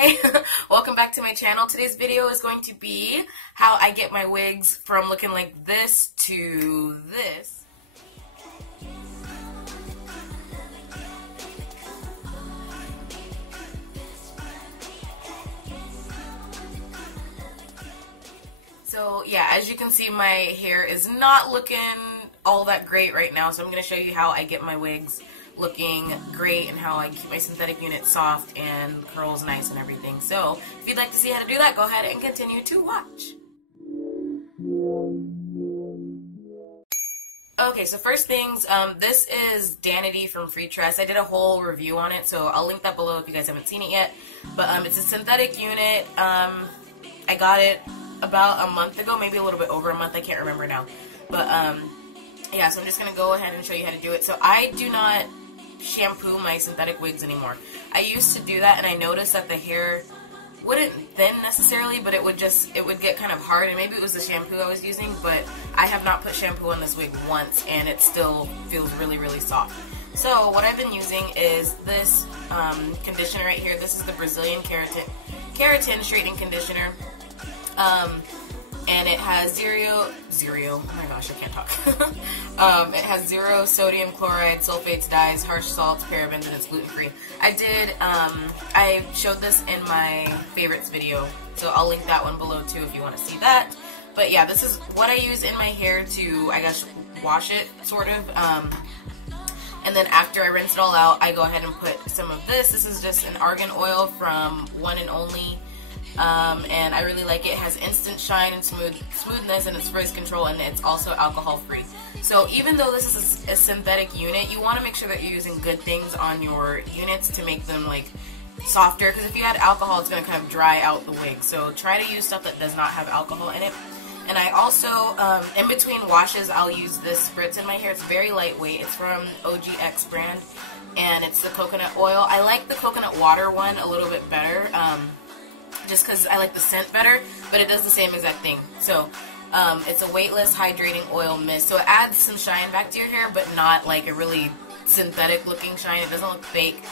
Hi! Welcome back to my channel. Today's video is going to be how I get my wigs from looking like this to this. So yeah, as you can see, my hair is not looking all that great right now, so I'm going to show you how I get my wigs looking great and how I keep my synthetic unit soft and curls nice and everything. So if you'd like to see how to do that, go ahead and continue to watch. Okay, so first things, this is Danity from Freetress. I did a whole review on it, so I'll link that below if you guys haven't seen it yet. But it's a synthetic unit. I got it about a month ago, maybe a little bit over a month, I can't remember now. But yeah, so I'm just going to go ahead and show you how to do it. So I do not shampoo my synthetic wigs anymore. I used to do that, and I noticed that the hair wouldn't thin necessarily, but it would get kind of hard, and maybe it was the shampoo I was using, but I have not put shampoo on this wig once, and it still feels really, really soft. So what I've been using is this conditioner right here. This is the Brazilian Keratin Straightening Conditioner. And it has zero, oh my gosh, I can't talk. It has zero sodium chloride, sulfates, dyes, harsh salts, parabens, and it's gluten-free. I showed this in my favorites video, so I'll link that one below too if you want to see that. But yeah, this is what I use in my hair to, I guess, wash it, sort of. And then after I rinse it all out, I go ahead and put some of this. This is just an argan oil from One and Only. And I really like it. It has instant shine and smoothness, and it's frizz control, and it's also alcohol free. So even though this is a synthetic unit, you want to make sure that you're using good things on your units to make them like softer, because if you add alcohol, it's going to kind of dry out the wig. So try to use stuff that does not have alcohol in it. And I also, in between washes, I'll use this spritz in my hair. It's very lightweight. It's from OGX brand, and it's the coconut oil. I like the coconut water one a little bit better. Just because I like the scent better, but it does the same exact thing. So it's a weightless hydrating oil mist, so it adds some shine back to your hair, but not like a really synthetic looking shine. It doesn't look fake.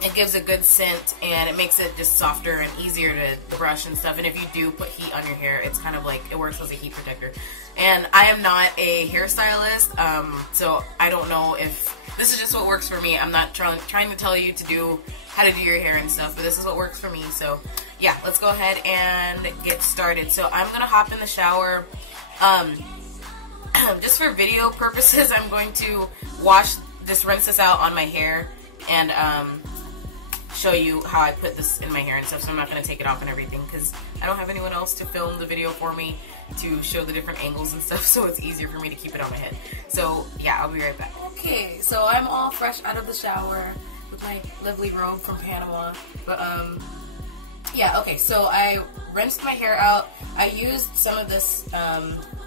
It gives a good scent, and it makes it just softer and easier to brush and stuff. And if you do put heat on your hair, it's kind of like, it works as a heat protector. And I am not a hairstylist, so I don't know if this is just what works for me. I'm not trying to tell you how to do your hair and stuff, but this is what works for me. So yeah, let's go ahead and get started. So I'm gonna hop in the shower. Just for video purposes, I'm going to rinse this out on my hair, and show you how I put this in my hair and stuff. So I'm not going to take it off and everything, because I don't have anyone else to film the video for me to show the different angles and stuff, so it's easier for me to keep it on my head. So yeah, I'll be right back. Okay, so I'm all fresh out of the shower with my lovely robe from Panama. But yeah, okay, so I rinsed my hair out. I used some of this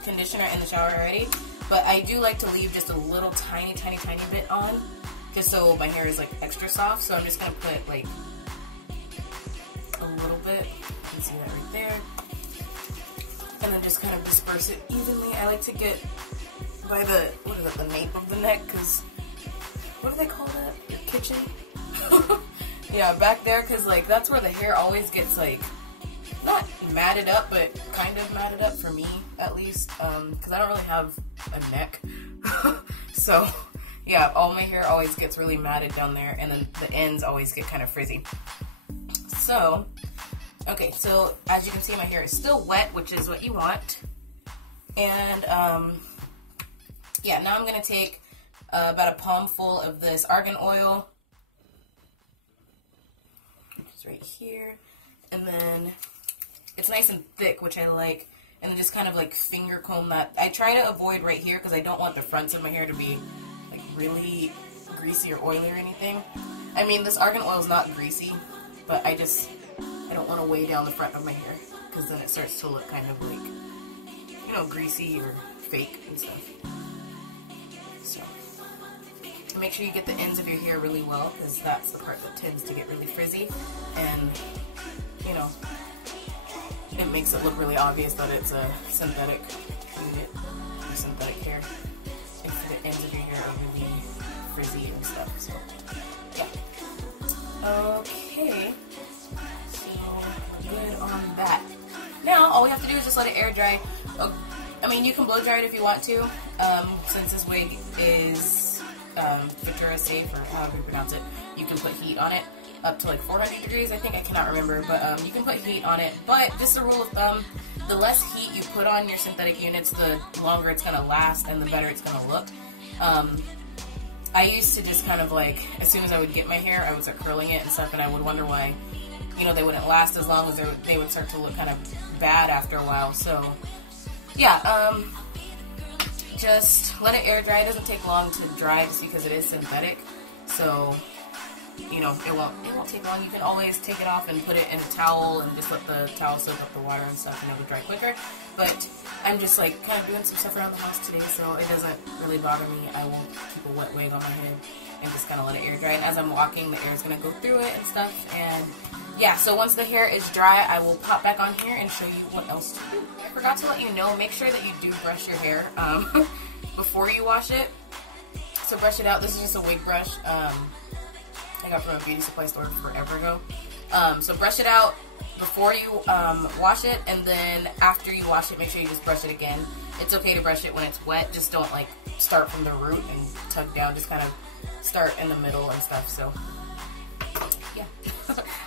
conditioner in the shower already, but I do like to leave just a little tiny bit on, just so my hair is like extra soft. So I'm just gonna put like a little bit. You can see that right there, and then just kind of disperse it evenly. I like to get by the the nape of the neck, because what do they call that? Your kitchen? Yeah, back there, because like that's where the hair always gets like not matted up, but kind of matted up, for me at least, because I don't really have a neck. So yeah, all my hair always gets really matted down there, and then the ends always get kind of frizzy. So, okay, so as you can see, my hair is still wet, which is what you want. And, yeah, now I'm going to take about a palm full of this argan oil, which is right here. And then it's nice and thick, which I like. And then just kind of like finger comb that. I try to avoid right here, because I don't want the fronts of my hair to be really greasy or oily or anything. I mean, this argan oil is not greasy, but I don't want to weigh down the front of my hair, because then it starts to look kind of like, you know, greasy or fake and stuff. So make sure you get the ends of your hair really well, because that's the part that tends to get really frizzy, and you know, it makes it look really obvious that it's a synthetic unit or synthetic hair if the ends of your hair are really frizzy and stuff. So yeah. Okay. is just let it air dry. I mean, you can blow dry it if you want to, since this wig is Freetress safe, or however you pronounce it. You can put heat on it up to like 400 degrees, I think. I cannot remember, but you can put heat on it. But just a rule of thumb, the less heat you put on your synthetic units, the longer it's going to last and the better it's going to look. I used to just kind of like, as soon as I would get my hair, I would start curling it and stuff, and I would wonder why, you know, they wouldn't last as long as they would start to look kind of bad after a while. So, yeah, just let it air dry. It doesn't take long to dry just because it is synthetic. So, you know, it won't take long. You can always take it off and put it in a towel and just let the towel soak up the water and stuff, and it will dry quicker. But I'm just like kind of doing some stuff around the house today, so it doesn't really bother me. I won't keep a wet wig on my head and just kind of let it air dry. And as I'm walking, the air is going to go through it and stuff. And yeah, so once the hair is dry, I will pop back on here and show you what else to do. I forgot to let you know, make sure that you do brush your hair before you wash it. So brush it out. This is just a wig brush. I got from a beauty supply store forever ago. So brush it out before you wash it, and then after you wash it, make sure you just brush it again. It's okay to brush it when it's wet, just don't like start from the root and tug down, just kind of start in the middle and stuff. So yeah.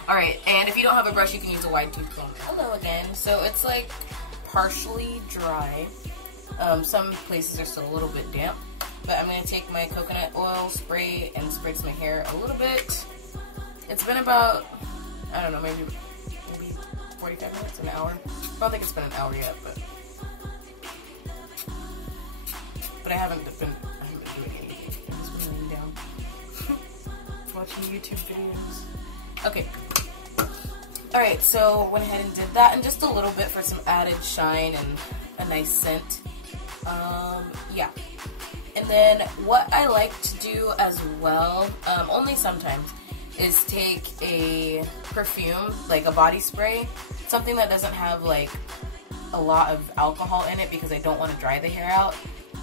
Alright, and if you don't have a brush, you can use a wide tooth comb. Hello again. So it's like partially dry. Some places are still a little bit damp. But I'm going to take my coconut oil spray and spritz my hair a little bit. It's been about, I don't know, maybe 45 minutes, an hour. I don't think it's been an hour yet, but I haven't been doing anything. I've just been laying down, watching YouTube videos. Okay. Alright, so went ahead and did that, and just a little bit for some added shine and a nice scent. Yeah. And then what I like to do as well, only sometimes, is take a perfume, like a body spray, something that doesn't have like a lot of alcohol in it because I don't want to dry the hair out.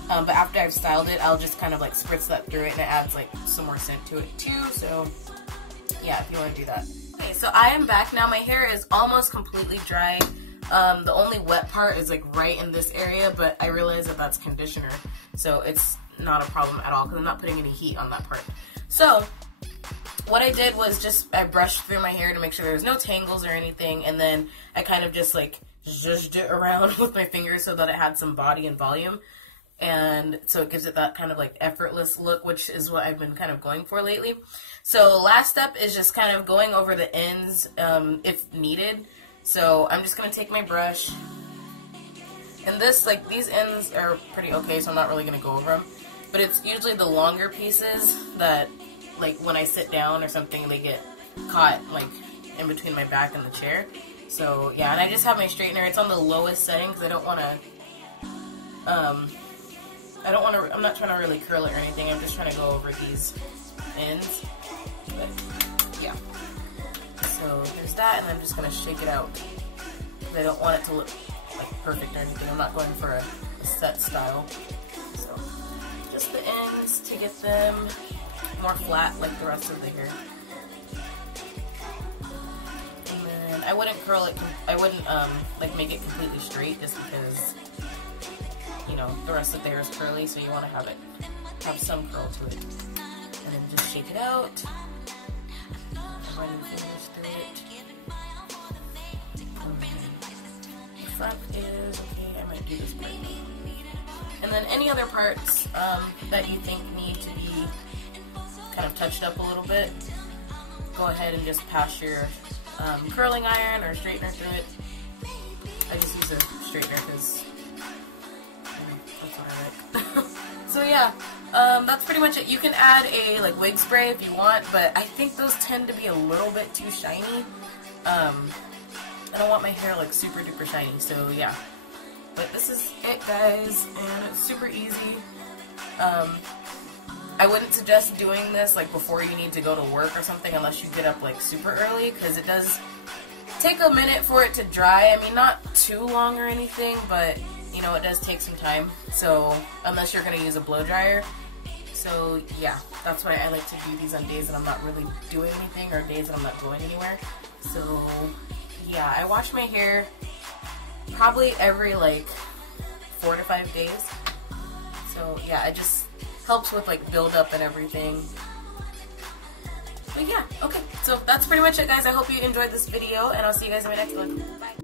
But after I've styled it, I'll just kind of like spritz that through it, and it adds like some more scent to it too. So yeah, if you want to do that. Okay, so I am back now. My hair is almost completely dry. The only wet part is like right in this area, but I realize that that's conditioner, so it's not a problem at all because I'm not putting any heat on that part. So what I did was just I brushed through my hair to make sure there was no tangles or anything, and then I kind of just like zhuzhed it around with my fingers so that it had some body and volume, and so it gives it that kind of like effortless look, which is what I've been kind of going for lately. So last step is just kind of going over the ends if needed. So I'm just going to take my brush, and this, like, these ends are pretty okay, so I'm not really going to go over them. But it's usually the longer pieces that, like, when I sit down or something, they get caught, like, in between my back and the chair. So, yeah, and I just have my straightener. It's on the lowest setting because I don't want to, I'm not trying to really curl it or anything. I'm just trying to go over these ends. But, yeah. So there's that, and I'm just going to shake it out. Because I don't want it to look like perfect or anything. I'm not going for a set style. So just the ends to get them more flat like the rest of the hair. And then I wouldn't curl it, I wouldn't like make it completely straight just because, you know, the rest of the hair is curly, so you want to have some curl to it. And then just shake it out. Run your fingers through it. The front is okay. I might do this part. And then any other parts that you think need to be kind of touched up a little bit, go ahead and just pass your curling iron or straightener through it. I just use a straightener because that's what I like. So yeah. That's pretty much it. You can add a like wig spray if you want, but I think those tend to be a little bit too shiny. I don't want my hair like super duper shiny, so yeah. But this is it, guys, and it's super easy. I wouldn't suggest doing this like before you need to go to work or something unless you get up like super early, because it does take a minute for it to dry. I mean, not too long or anything, but you know, it does take some time. So unless you're going to use a blow dryer. So yeah, that's why I like to do these on days that I'm not really doing anything or days that I'm not going anywhere. So yeah, I wash my hair probably every like 4 to 5 days. So yeah, it just helps with like buildup and everything. But yeah, okay, so that's pretty much it, guys. I hope you enjoyed this video, and I'll see you guys in my next one. Bye.